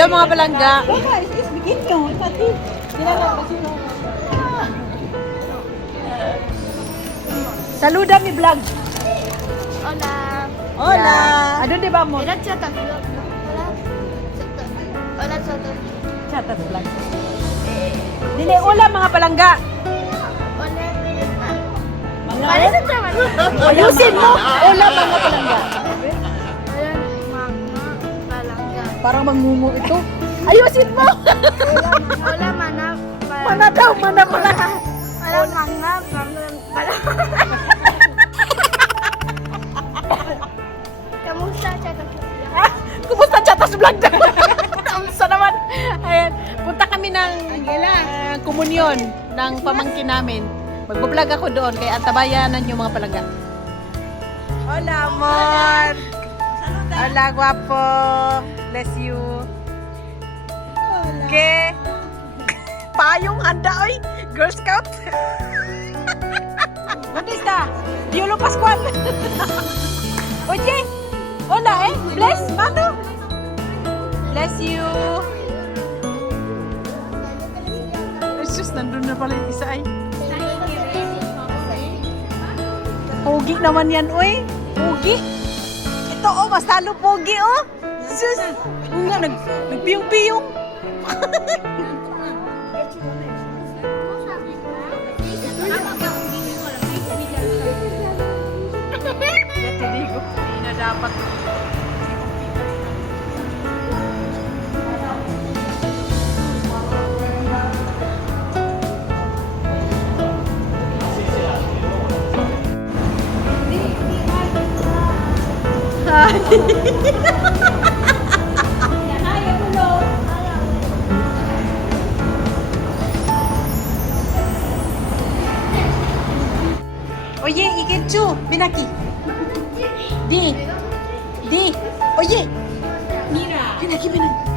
Hello mga palangga. Saluda mi vlog. Hola. Hola. Ano di ba mo? Hola, chata. Hola. Hola, chata. Chatas vlog. Dili ula mga palangga. Hola. Parece chaval. Ayusin mo. Ula mga palangga. Parang mangungo ito. Ayusin mo. Hola, mana. Mana daw, mana pala. Hola, manga. Palangga. Kamusta, chata? Kumusta chatas vlog daw? Kamusta naman? Ayan, punta kami ng uh, komunyon ng pamangkin namin. Magbablog ako doon kaya antabayanan yung mga palangga. Hola, amor. Hola, guapo. Bless you. ¿Qué? Payong handa, oy. Girl Scout. Is that? Diolo Pascual. Oye, hola, eh. Bless, mano. Bless you. Jesus, nandun na pala yung isa ay. Pogi naman yan, oy. Pogi. Ito, oh, mas talo pogi, oh. Sus. Nga, nag, nagpiyong-piyong. Ko, hindi na dapat. Oye, Ikenchu, ven aquí. Di. Di. Oye. Mira. Ven aquí, ven aquí.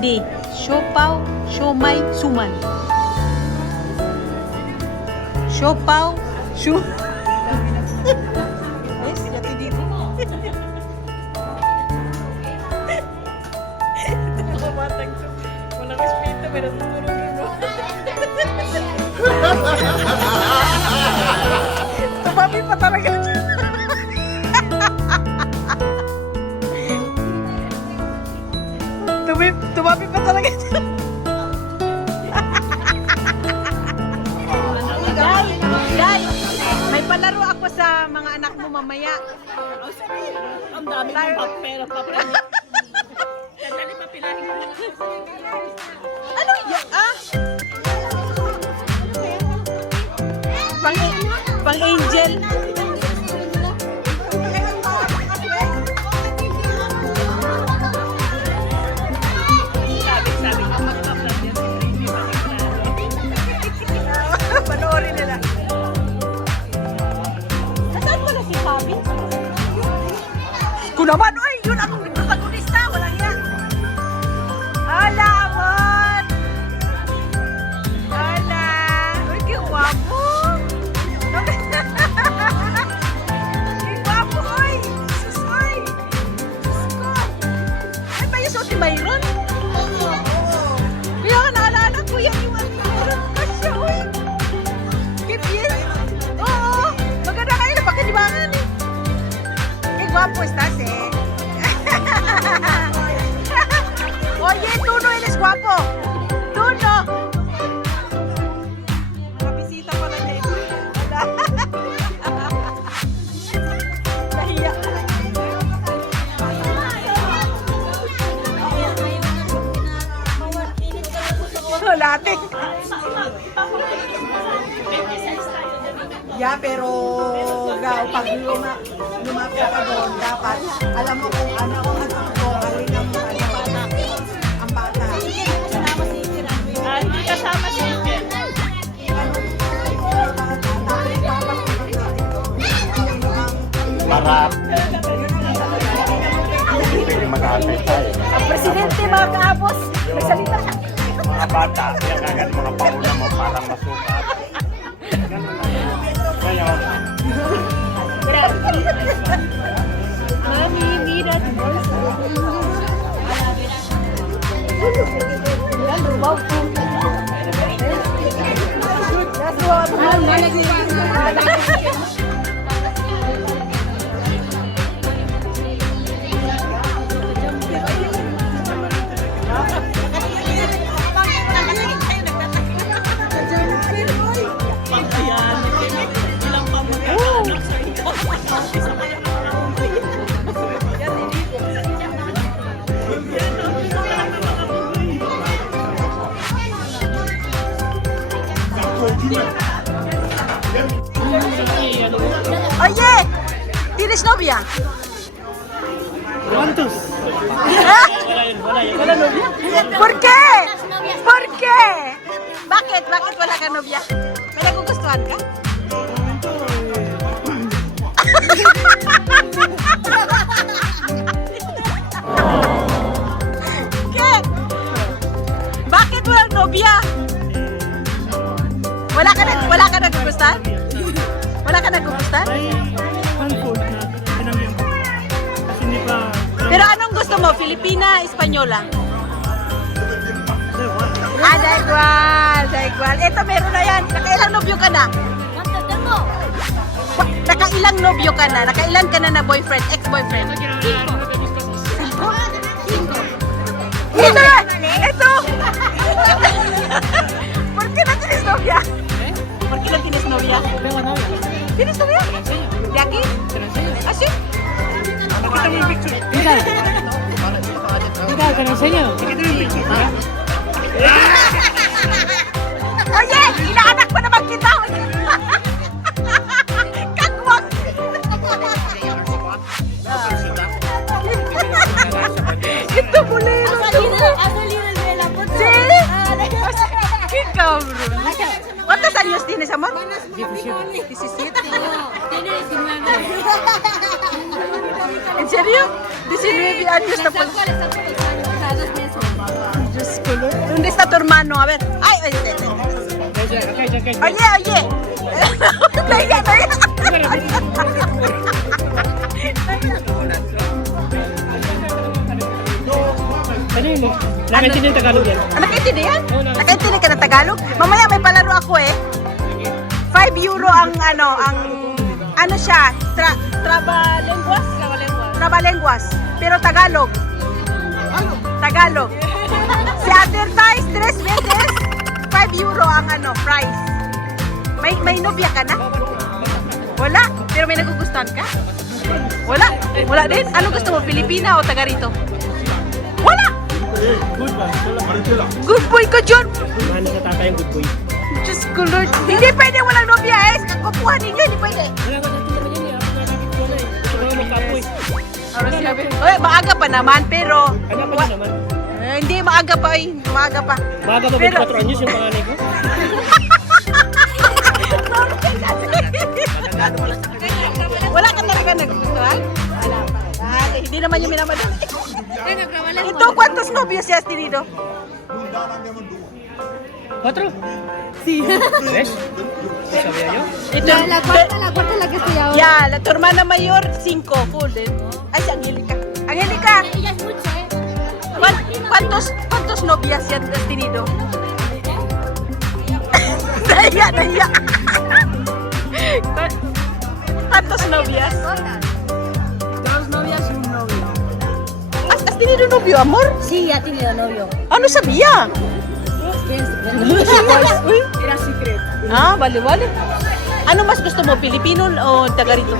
Di. Siopao, siomay, suman. Siopao, siu... Pero siguro Tumabi pa talaga siya. Tumi, tumabi pa talaga may palaro ako sa mga anak mo mamaya. Ang dami ng pera pa. Sandali pa pilahin. Ano yun? Ah? Pang, angel. Yan. Panoorin nila. Nasaan mo yun akong guapo estás, eh. Oye, tú no eres guapo. Yeah, pero gaw, pag luma, lumapit ka doon, dapat alam mo kung ano ang natuto, alin ang ano, ang bata. Ah, hindi kasama si Angel. Marap. Hindi pwede mag-aantay tayo. Presidente, mga kaabos, magsalita ka. Mga bata, yan agad mga pauna mo para masukat. Mami, me that person. Yang berbau That's what I'm Pero anong gusto mo? Filipina, Espanyola? Ah, da igual, da igual. Ito meron na yan. Nakailang nobyo ka na? Nakailang nobyo ka na? Nakailan ka na na boyfriend, ex-boyfriend? Cinco? Ito na! Ito! ¿Por qué no tienes novia? ¿Por qué no tienes novia? Tengo novia. ¿Tienes novia? ¿De aquí? Enseño. ¿Ah, sí? Pakita mo yung picture. Mira. Mira, te la enseño. Pakita mo yung picture. Ha? Oye, inaanak pa naman kita. Kagwag. Ito bolero. Sí. Qué cabrón. ¿Cuántos años tienes, amor? 17. ¿En serio? 19 años Lord. ¿Dónde está tu hermano? A ver. Ay, ay, ay, ay. Acá, acá, acá. Oye, oye. Nahiya. Tanungin mo. Nakaintindi yung Tagalog yan. Ah, Nakaintindihan? Oo, na- Nakaintindi ka ng Tagalog? Mamaya may palaro ako eh. 5 euro ang ano, ang ano siya, tra, trabalenguas? Trabalenguas. Pero Tagalog. Tagalog. Si advertise tres veces, 5 euro ang ano, price. May may nobya ka na? Wala. Pero may nagugustuhan ka? Wala. Wala din? Ano gusto mo? Pilipina o taga rito? Wala. Good boy ka, John. Ano sa tatay good boy? Diyos ko, Lord. Hindi pwede walang nobya, eh. Kakukuha ninyo, hindi pwede. Wala ko Gusto ko magkapoy. Oy, maaga pa naman, pero... Ano pa yun naman? Eh, hindi, maaga pa, eh. Maaga pa. Maaga ba Pero- 24 anyos yung panganay ko? Wala ka talaga nagugustuhan? Wala pa. Ah, hindi naman yung minamadali. Ito, quantos novios ya has tenido? 4? Sí. ¿Ves? ¿Sabía yo? Ito, La cuarta, la cuarta la que estoy ahora. Ya, la tu hermana mayor, cinco, full din. Ay, si Angelica. Angelica, Ella es mucho, ¿eh? ¿cuán- ¿cuántos, cuántos novias ya has tenido? Nahiya, nahiya. ¿Cuántos novias? Dos novias y un novio. ¿Has, has tenido novio, amor? Sí, ha tenido novio. Ah, no sabía. Era secret. Ah, vale, vale. Ano mas gusto mo, Pilipino o taga-rito?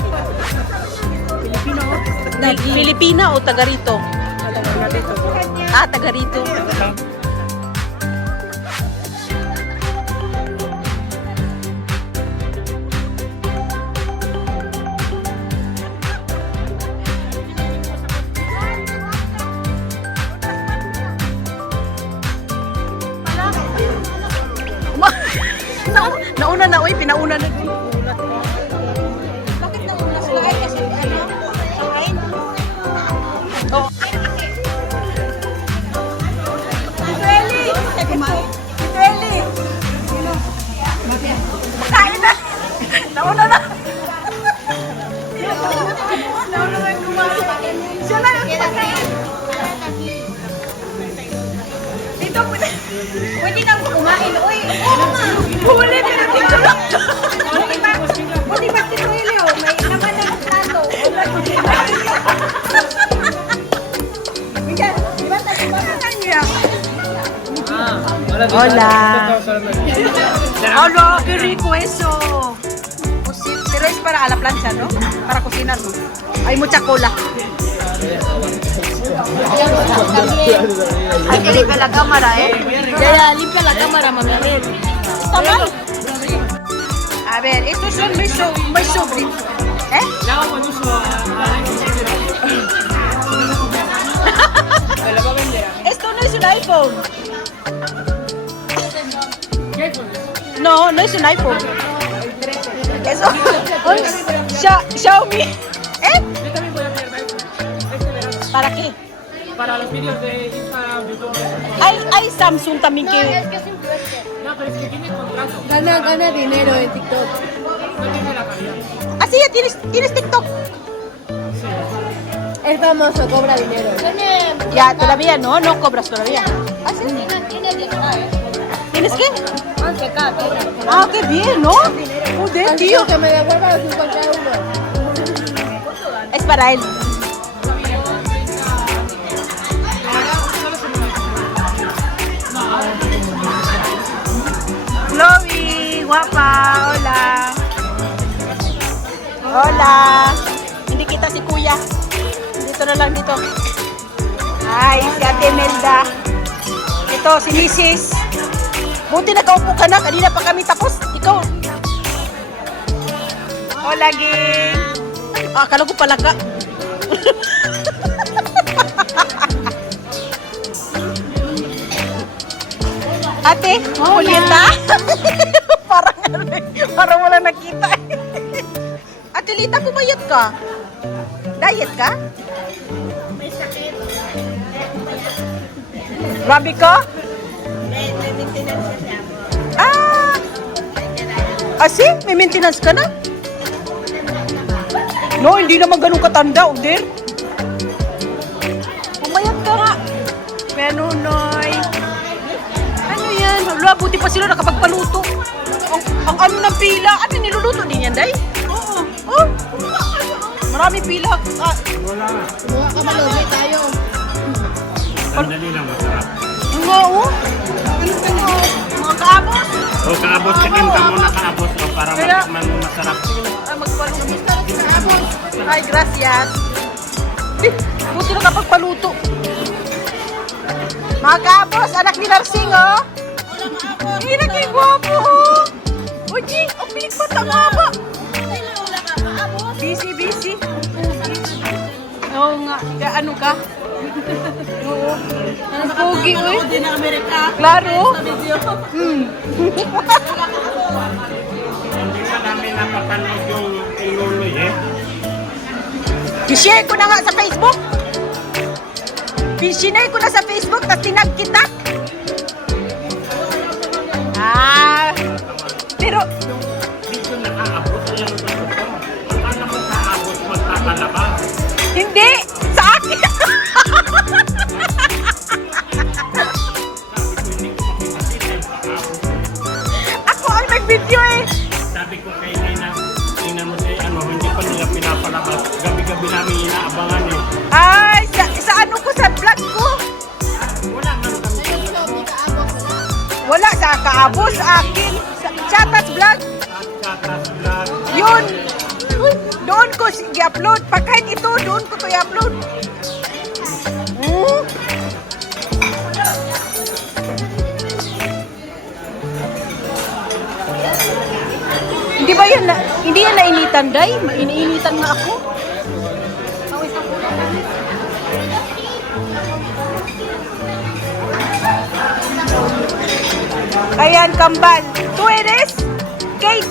Filipino. Fil- Filipina o taga-rito? Ah, taga-rito. Ma- uy, pinauna na. Bakit nauna sila? Ay, kasi ano? Kain? Tito Eli! Tito Eli! Kain na! Nauna na! Nauna na kumain. Siya na yung pagkain. Dito, Pwede na ako kumain. Uy, oo. Huli. Buti ba si Leo? May naman na ang plato. Miguel, di ba tayo ba kanya? Hola. Hola, qué rico eso. Cosi- Pero es para a la plancha, ¿no? Para cocinar, ¿no? Hay mucha cola. Hay que limpiar la cámara, ¿eh? Ya, ya, limpia la cámara, mami. A ver. ¿Está mal? A ver, estos son mis, so mis sobrinos. ¿Eh? Esto no es un iPhone. No, no es un iPhone. Eso. Xia- Xiaomi. ¿Eh? ¿Para qué? Para los vídeos de Instagram, YouTube. Hay, hay Samsung también que... No, pero es que tiene contrato, Gana, gana dinero en TikTok. no tiene la calidad. Ah, sí, ya tienes, tienes TikTok. Es famoso, cobra dinero. Ya, todavía no, no cobras todavía. ¿Ah, sí? ¿Tienes qué? 11k, Ah, qué bien, ¿no? Joder, tío. que me devuelva los 50 euros. Es para él. Guapa, hola. Hola. Hindi kita si Kuya. Dito na lang dito. Ay, si Ate Melda. Ito, si Mrs. Buti nakaupo ka na. Kanina pa kami tapos. Ikaw. Hola, gang. Ah, akala ko pala ka. Ate, Julieta. parang ano eh, parang wala nakita. Ate Lita, pumayat ka. Diet ka? May sakit. Grabe ka? May, maintenance siya Ah! Ah, si? May maintenance ka na? No, hindi naman ganun katanda, Udir. Pumayat ka nga. Menunoy. Ano yan? Hala, buti pa sila nakapagpaluto. Ang, ang ano ng pila? Ano niluluto din yan, Day? Oo. Oh. Marami pila. Ah, Kumuha ka malumi tayo. Sandali lang masarap. nga, oh. Ano ka na? Mga kaabos. O kaabot, chicken ka muna kaabot no, para Kaya- matikman mo masarap. Ay, magpaluto. Ay, gracias. Eh, buti nakapagpaluto. Mga kaabos, anak ni Narsing, oh. Hindi na kayo gwapo, oh. Uji, ang pilik mata nga ba? Busy, busy. Oo nga. Kaya ano ka? Oo. Ang pogi, uy. Din ng Amerika. Klaro. Hmm. Hindi ka namin napapanood yung iluloy eh. I-share ko na nga sa Facebook. Sinare ko na sa Facebook, tapos tinag kita. Pero, Dito nakaabot yan. Akala mo kaabot magpapalabas. hindi! Sa akin! Ako ang nag-video eh. Sabi ko kay Nina, tingnan mo si ano, hindi pa nila pinapalabas. Gabi-gabi namin inaabangan eh. Ay, sa, sa ano ko, sa vlog ko. Wala kami. Wala, sa kaabos, sa Doon ko i-upload. Pag kahit ito, doon ko to i-upload. Hmm? Hindi ba yan na, hindi yan nainitan, Day? Iniinitan nga ako. Ayan, kambal. Tú eres Kate.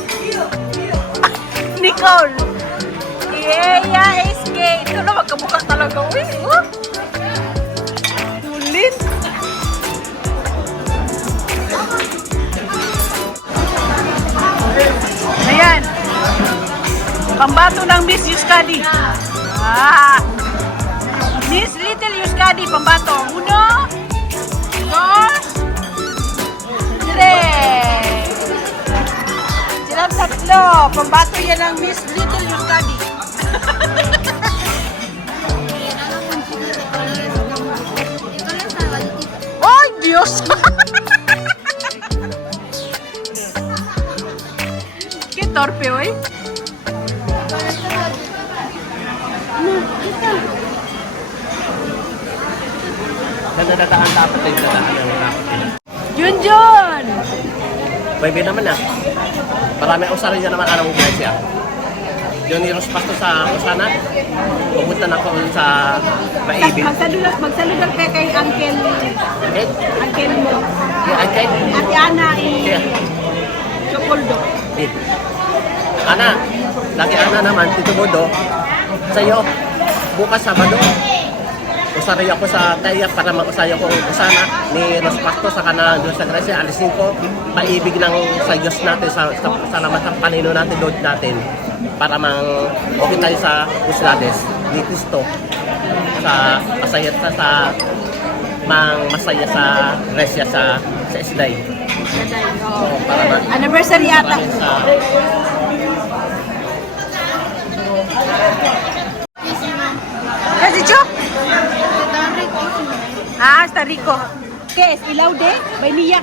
Nicole. Yeya SK. Ito na magkabukas talaga. Uy, oh. Ayan. Pambato ng Miss Yuskadi. Ah. Miss Little Yuskadi, pambato. Uno, dos, tres. Silang tatlo. Pambato yan ng Miss Little Yuskadi. Ay, Diyos! Qué torpe hoy. Nagdadaan dapat dadaan yung dapat din. Junjun! Pwede naman na. Marami usarin niya naman anong iglesia. Yung niros pasto sa Usana, pupunta na ko sa Maibig. Magsaludag, magsaludag kayo kay Uncle, Okay? Uncle mo. Yeah, okay? Ate Ana i Yeah. Chocoldo. Eh. Ana, lagi ana naman, Tito Bodo, sa'yo, bukas Sabado, usari ako sa Taya para mag-usaya ko usana ni Ros Pasto sa kanang Diyos sa Gracia, alisin ko, paibig ng sa Diyos natin, sa, sa salamat ng Panino natin, Lord natin, para mang okay tayo sa Uslades, ni Cristo, sa masaya sa, sa mang masaya sa Gracia sa sa Isday. Oo, para ma Anniversary ata. para sa Ah, está rico. ¿Qué es? ¿Ilaw de? Vainilla.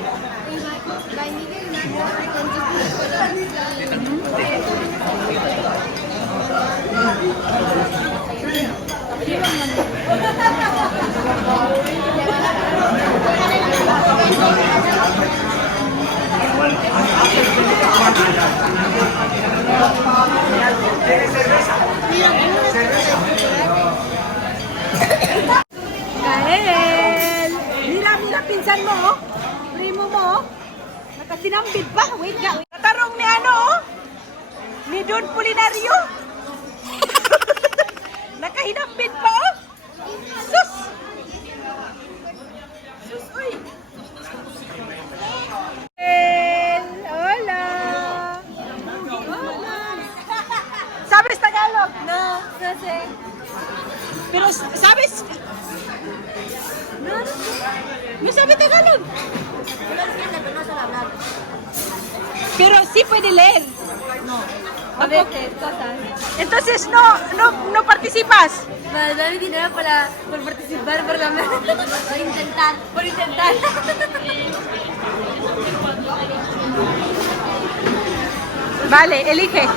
Pinsan mo, oh. Primo mo, oh. Nakasinambit pa. Wait nga. Katarong ni ano, oh. Ni Don Polinario. Nakahinambit pa, oh. Puede leer. No. A veces, cosas. Entonces no, no, no participas. Para dar dinero para, por participar por la Por intentar. Por intentar. Vale, elige.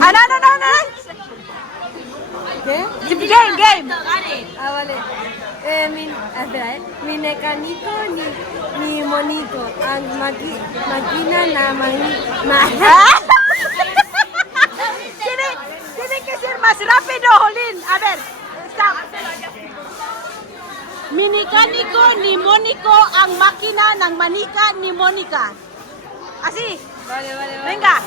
Ah, no, no, no, no. ¿Qué? Game, game. Ah, vale. Eh, mi, espera, eh. Mi mecánico, ni, mi monito. Ang maki, makina na mani, ma... tiene, tiene que ser más rápido, Jolín. A ver, stop. Minicánico ni Mónico ang makina ng manika ni Mónica. Así. Vale, vale, vale. Venga.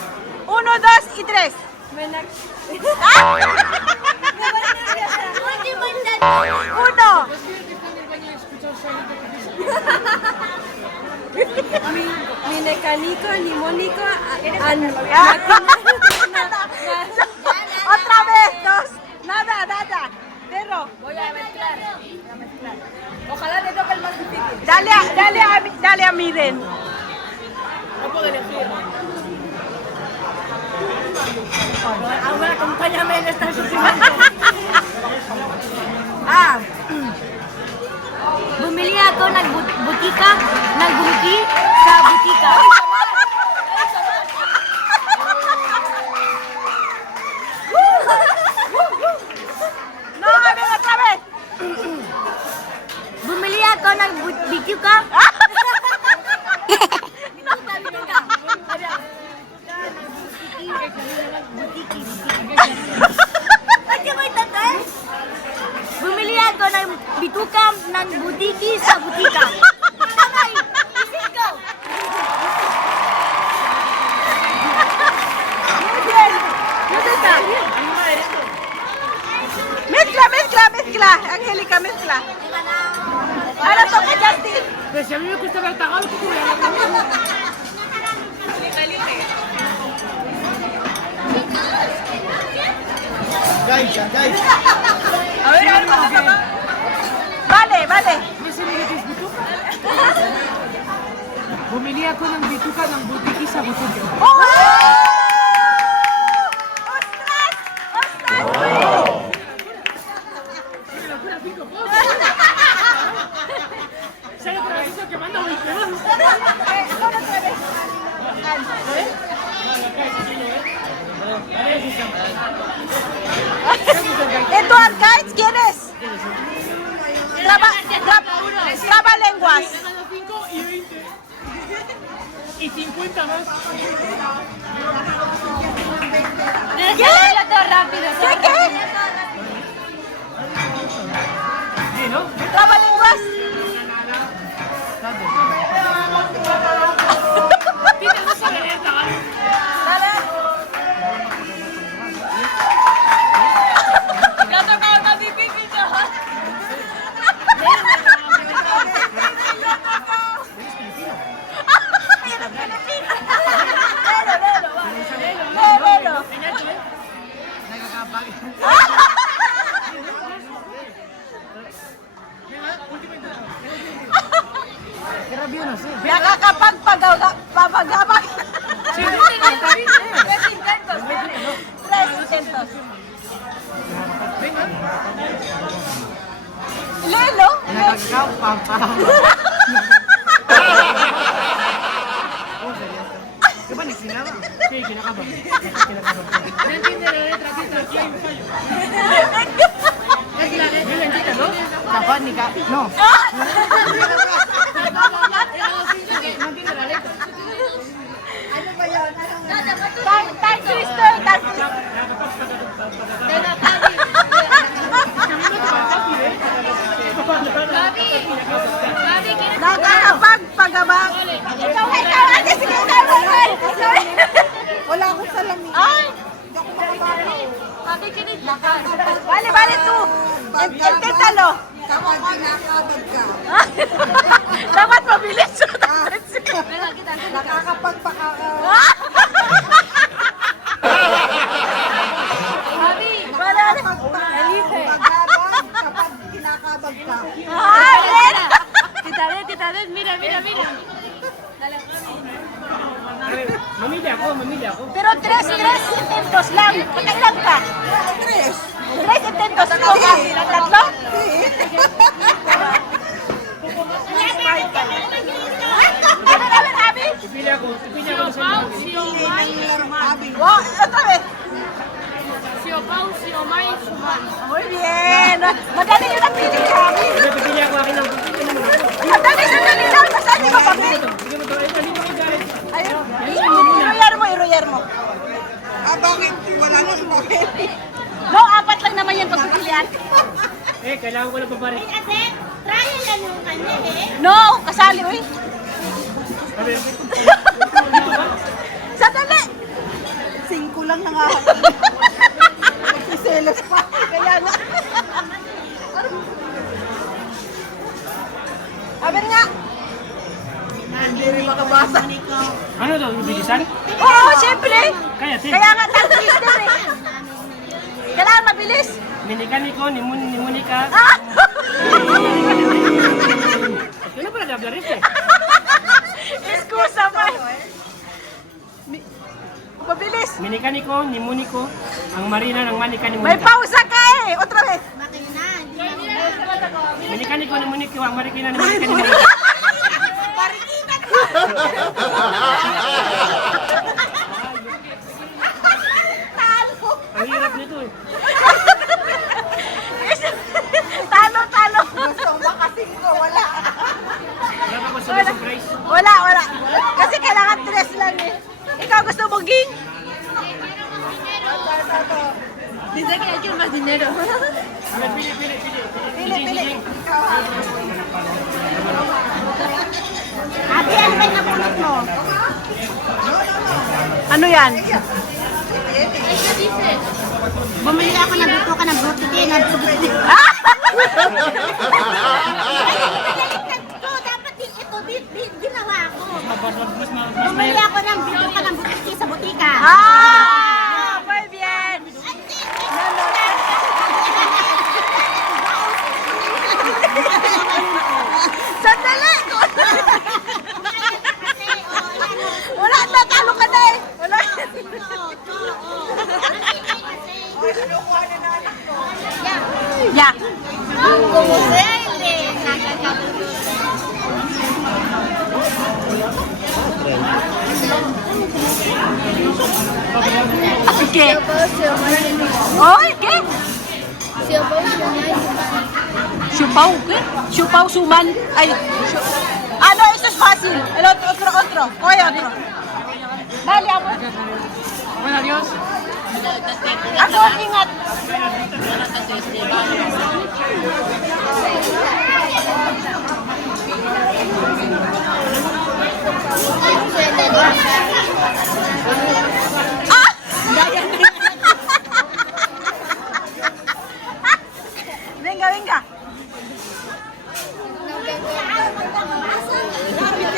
Uno, dos y tres. Menak... Uno. mi, mecánico, ni Mónico, a- ang Otra vez, dos. Nada, nada. Pero, Voy a mezclar. Ojalá le toque el más difícil. dale a, dale a, dale a Miren. Ahora acompáñame en esta sufrimiento. A ver, a ver, vamos, vamos. Vale, vale. Bumili ako ng bituka ng butiki 50 más. Tongue tongue twister. Tongue twister. Nakakapagpagabang. Ikaw, ikaw, ate, sige, ikaw, ikaw. Wala akong salamin. Ay! Bale, bale, two. In- Inténtalo. Kapag kinakabag ka, Dapat mabilis. nakakapagpaka... Bale, bale. Pagkabag, kapag kinakabag ka. Ah, Len. Mamili ako, mamili ako. Pero tres, tres intentos lang. Pakailan ka? Tres. Tres intentos ko. Tatlo? Ano namin, Abi? Pipili ako, pipili ako sa inyo. Hindi ng larong abi. Wow, otra vez. Muy bien. Madali yung napili ni Abi. Sige, pipili ako akin ng pipili mo. Madali, sandali lang. Nasaan yung mga papel? Sige mo to, ito, dito ko galit. Ayun. Iroyar mo, iroyar mo. Bakit? Wala nang bakit. No, apat lang naman yan pagpipilian. Eh, kailangan ko lang paparit. No, kasali, uy. Sabi, Sandali. Singko lang na nga. Nagsiselos pa. Kaya nga. Sabi nga. Hindi rin makabasa. ano to, bilisan? Oo, siyempre. Kaya, te. Kaya nga tongue twister eh. Kailangan mabilis. Minikaniko, ni, Mon ni Monica. Ah! Ano pala dablaris eh? Excusa pa. Mabilis. Minikaniko, ni Monico, ang Marina ng Manika ni May Monica. pausa ka eh. Otra vez. Minikaniko ni Monico, ang Marikina ni Monica ni Monica. Talo. Ang hirap nito eh. Talo, talo. Gusto makasingko, wala. Wala pa ko sila surprise. Wala, wala. Kasi kailangan tres lang eh. Ikaw gusto mo ging? Sige, pili, pili, pili. Pili, pili. Ate, ano ba yung napulot mo? Ano yan? Bumili ako ng buto ka ng. Ah! Dapat din ito, din, din, ginawa ko. Bumili ako ng buto ka ng butiki sa butika. Ah! como sea el Así que. Oh, ¿qué? Chupau, ¿qué? Chupau suman. Ay, chup... Ah, no, eso es fácil. El otro, otro, otro. Coge otro. Dale, amor. Bueno, adiós. Ako, ingat. Venga, venga.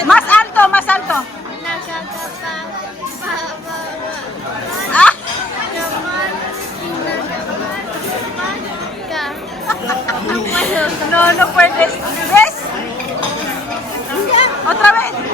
Más alto, más alto. No, no puedes. ¿Ves? Otra vez.